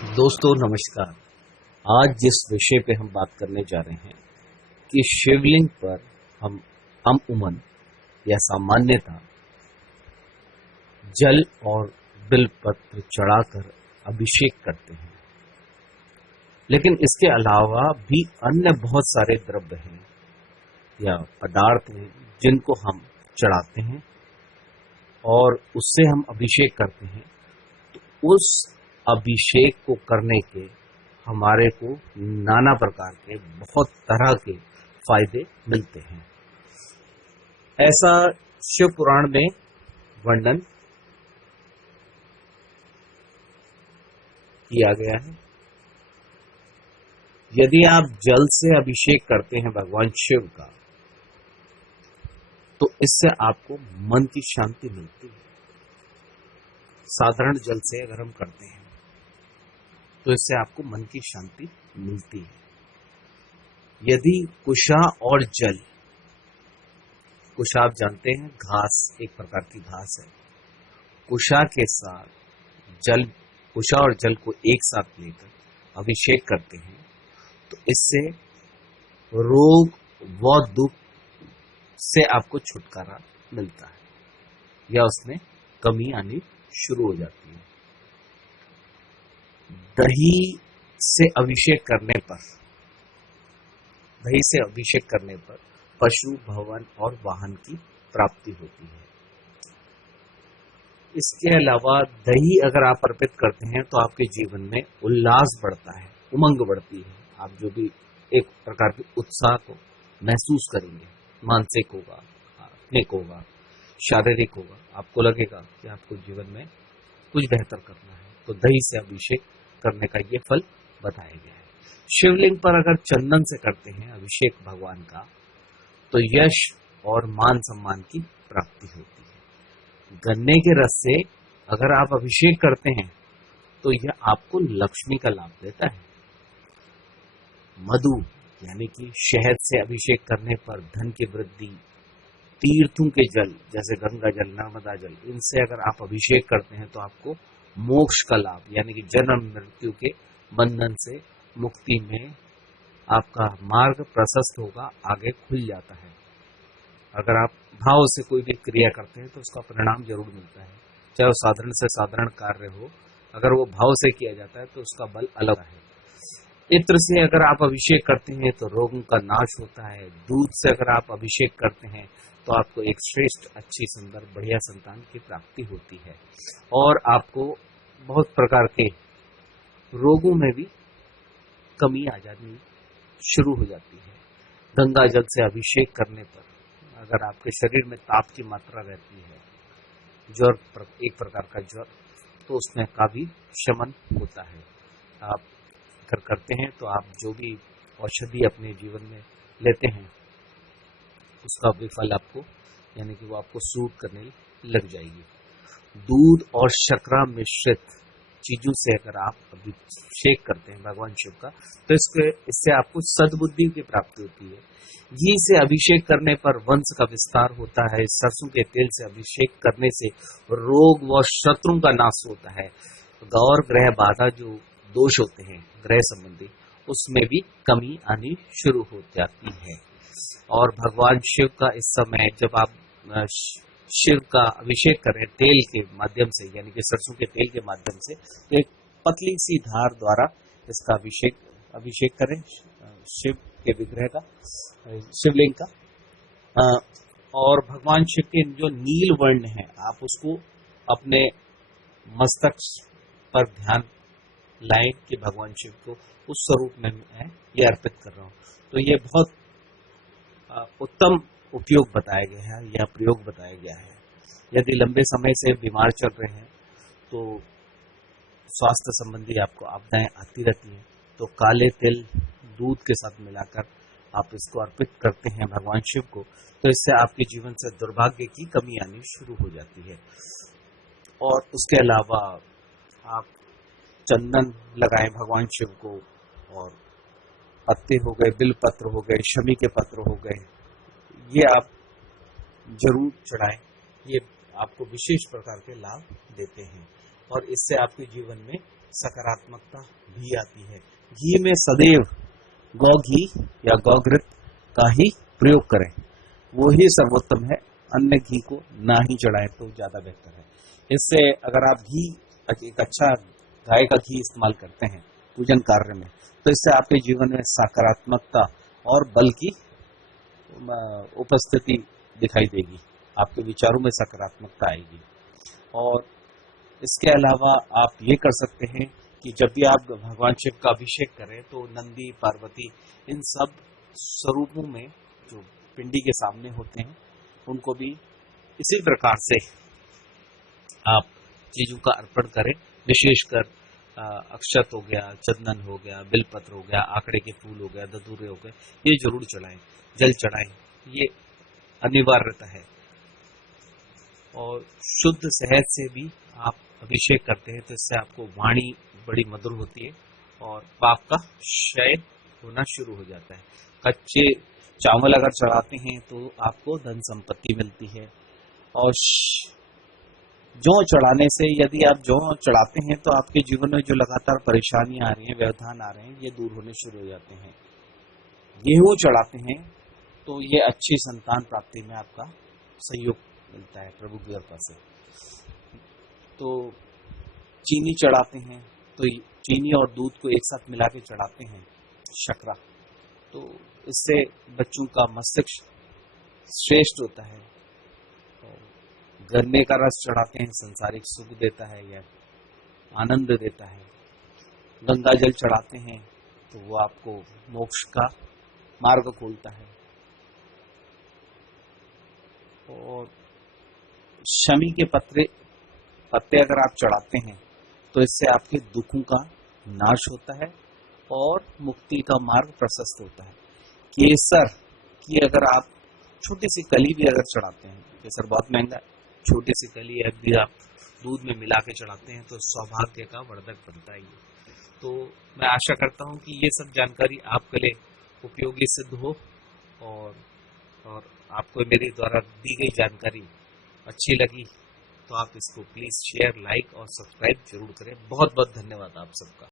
दोस्तों नमस्कार। आज जिस विषय पे हम बात करने जा रहे हैं कि शिवलिंग पर हम अमूमन या सामान्यतः जल और बिलपत्र चढ़ाकर अभिषेक करते हैं, लेकिन इसके अलावा भी अन्य बहुत सारे द्रव्य हैं या पदार्थ हैं जिनको हम चढ़ाते हैं और उससे हम अभिषेक करते हैं। तो उस अभिषेक को करने के हमारे को नाना प्रकार के बहुत तरह के फायदे मिलते हैं। ऐसा शिव पुराण में वर्णन किया गया है। यदि आप जल से अभिषेक करते हैं भगवान शिव का, तो इससे आपको मन की शांति मिलती है। साधारण जल से अगर हम करते हैं तो इससे आपको मन की शांति मिलती है। यदि कुशा और जल, कुशा आप जानते हैं घास, एक प्रकार की घास है, कुशा के साथ जल, कुशा और जल को एक साथ लेकर अभिषेक करते हैं तो इससे रोग व दुख से आपको छुटकारा मिलता है या उसमें कमी आनी शुरू हो जाती है। दही से अभिषेक करने पर पशु, भवन और वाहन की प्राप्ति होती है। इसके अलावा दही अगर आप अर्पित करते हैं तो आपके जीवन में उल्लास बढ़ता है, उमंग बढ़ती है। आप जो भी एक प्रकार के उत्साह को महसूस करेंगे, मानसिक होगा, आत्मिक होगा, शारीरिक होगा, आपको लगेगा कि आपको जीवन में कुछ बेहतर करना है। तो दही से अभिषेक करने का ये फल बताया गया है। शिवलिंग पर अगर चंदन से करते हैं अभिषेक भगवान का, तो यश और मान सम्मान की प्राप्ति होती है। गन्ने के रस से अगर आप अभिषेक करते हैं तो यह आपको लक्ष्मी का लाभ देता है। मधु यानी कि शहद से अभिषेक करने पर धन की वृद्धि, तीर्थों के जल जैसे गंगा जल, नर्मदा जल, इनसे अगर आप अभिषेक करते हैं तो आपको मोक्ष का लाभ यानी कि जन्म मृत्यु के बंधन से मुक्ति में आपका मार्ग प्रशस्त होगा, आगे खुल जाता है। अगर आप भाव से कोई भी क्रिया करते हैं तो उसका परिणाम जरूर मिलता है, चाहे वो साधारण से साधारण कार्य हो। अगर वो भाव से किया जाता है तो उसका बल अलग है। इत्र से अगर आप अभिषेक करते हैं तो रोगों का नाश होता है। दूध से अगर आप अभिषेक करते हैं तो आपको एक श्रेष्ठ, अच्छी, सुंदर, बढ़िया संतान की प्राप्ति होती है और आपको बहुत प्रकार के रोगों में भी कमी आ जानी शुरू हो जाती है। गंगा जल से अभिषेक करने पर अगर आपके शरीर में ताप की मात्रा रहती है, ज्वर, एक प्रकार का ज्वर, तो उसमें काफी शमन होता है। आप अगर करते हैं तो आप जो भी औषधि अपने जीवन में लेते हैं उसका विफल आपको, यानी कि वो आपको सूट करने लग जाएगी। दूध और शर्करा मिश्रित चीजों से अगर आप अभिषेक करते हैं भगवान शिव का, तो इससे आपको सद्बुद्धि की प्राप्ति होती है। घी से अभिषेक करने पर वंश का विस्तार होता है। सरसों के तेल से अभिषेक करने से रोग व शत्रुओं का नाश होता है। गौर ग्रह बाधा जो दोष होते हैं ग्रह संबंधी, उसमें भी कमी आनी शुरू हो जाती है। और भगवान शिव का इस समय जब आप शिव का अभिषेक करें तेल के माध्यम से, यानी कि सरसों के तेल के माध्यम से, तो एक पतली सी धार द्वारा इसका अभिषेक करें शिव के विग्रह का, शिवलिंग का। और भगवान शिव के जो नील वर्ण है, आप उसको अपने मस्तक पर ध्यान लाएं कि भगवान शिव को उस स्वरूप में मैं ये अर्पित कर रहा हूँ। तो ये बहुत उत्तम उपयोग बताया गया है या प्रयोग बताया गया है। यदि लंबे समय से बीमार चल रहे हैं तो स्वास्थ्य संबंधी आपको आपदाएं आती रहती हैं, तो काले तिल दूध के साथ मिलाकर आप इसको अर्पित करते हैं भगवान शिव को, तो इससे आपके जीवन से दुर्भाग्य की कमी आनी शुरू हो जाती है। और उसके अलावा आप चंदन लगाएं भगवान शिव को, और पत्ते हो गए, बिल पत्र हो गए, शमी के पत्र हो गए, ये आप जरूर चढ़ाएं। ये आपको विशेष प्रकार के लाभ देते हैं और इससे आपके जीवन में सकारात्मकता भी आती है। घी में सदैव गौ घी या गौघृत का ही प्रयोग करें, वो ही सर्वोत्तम है। अन्य घी को ना ही चढ़ाएं तो ज्यादा बेहतर है। इससे अगर आप घी, एक अच्छा गाय का घी इस्तेमाल करते हैं पूजन कार्य में, तो इससे आपके जीवन में सकारात्मकता और बल की उपस्थिति दिखाई देगी, आपके विचारों में सकारात्मकता आएगी। और इसके अलावा आप ये कर सकते हैं कि जब भी आप भगवान शिव का अभिषेक करें तो नंदी, पार्वती, इन सब स्वरूपों में जो पिंडी के सामने होते हैं उनको भी इसी प्रकार से आप चीजों का अर्पण करें। विशेषकर अक्षत हो गया, चंदन हो गया, बिलपत्र हो गया, आकड़े के फूल हो गया, धतूरे हो गए, ये जरूर चढ़ाएं, जल चढ़ाएं, ये अनिवार्यता है। और शुद्ध शहद से भी आप अभिषेक करते हैं तो इससे आपको वाणी बड़ी मधुर होती है और पाप का क्षय होना शुरू हो जाता है। कच्चे चावल अगर चढ़ाते हैं तो आपको धन संपत्ति मिलती है। और जौ चढ़ाने से, यदि आप जौ चढ़ाते हैं तो आपके जीवन में जो लगातार परेशानियां आ रही हैं, व्यवधान आ रहे हैं, ये दूर होने शुरू हो जाते हैं। गेहूं चढ़ाते हैं तो ये अच्छी संतान प्राप्ति में आपका सहयोग मिलता है प्रभु की कृपा से। तो चीनी चढ़ाते हैं तो चीनी और दूध को एक साथ मिला के चढ़ाते हैं, शकरा, तो इससे बच्चों का मस्तिष्क श्रेष्ठ होता है। गन्ने का रस चढ़ाते हैं, संसारिक सुख देता है या आनंद देता है। गंगा जल चढ़ाते हैं तो वो आपको मोक्ष का मार्ग खोलता है। और शमी के पत्ते अगर आप चढ़ाते हैं तो इससे आपके दुखों का नाश होता है और मुक्ति का मार्ग प्रशस्त होता है। केसर की अगर आप छोटी सी कली भी अगर चढ़ाते हैं, केसर बहुत महंगा है, छोटी सी कली यदि आप दूध में मिला के चढ़ाते हैं तो सौभाग्य का वर्धक बनता है। तो मैं आशा करता हूं कि ये सब जानकारी आपके लिए उपयोगी सिद्ध हो और आपको मेरे द्वारा दी गई जानकारी अच्छी लगी तो आप इसको प्लीज शेयर, लाइक और सब्सक्राइब जरूर करें। बहुत बहुत धन्यवाद आप सबका।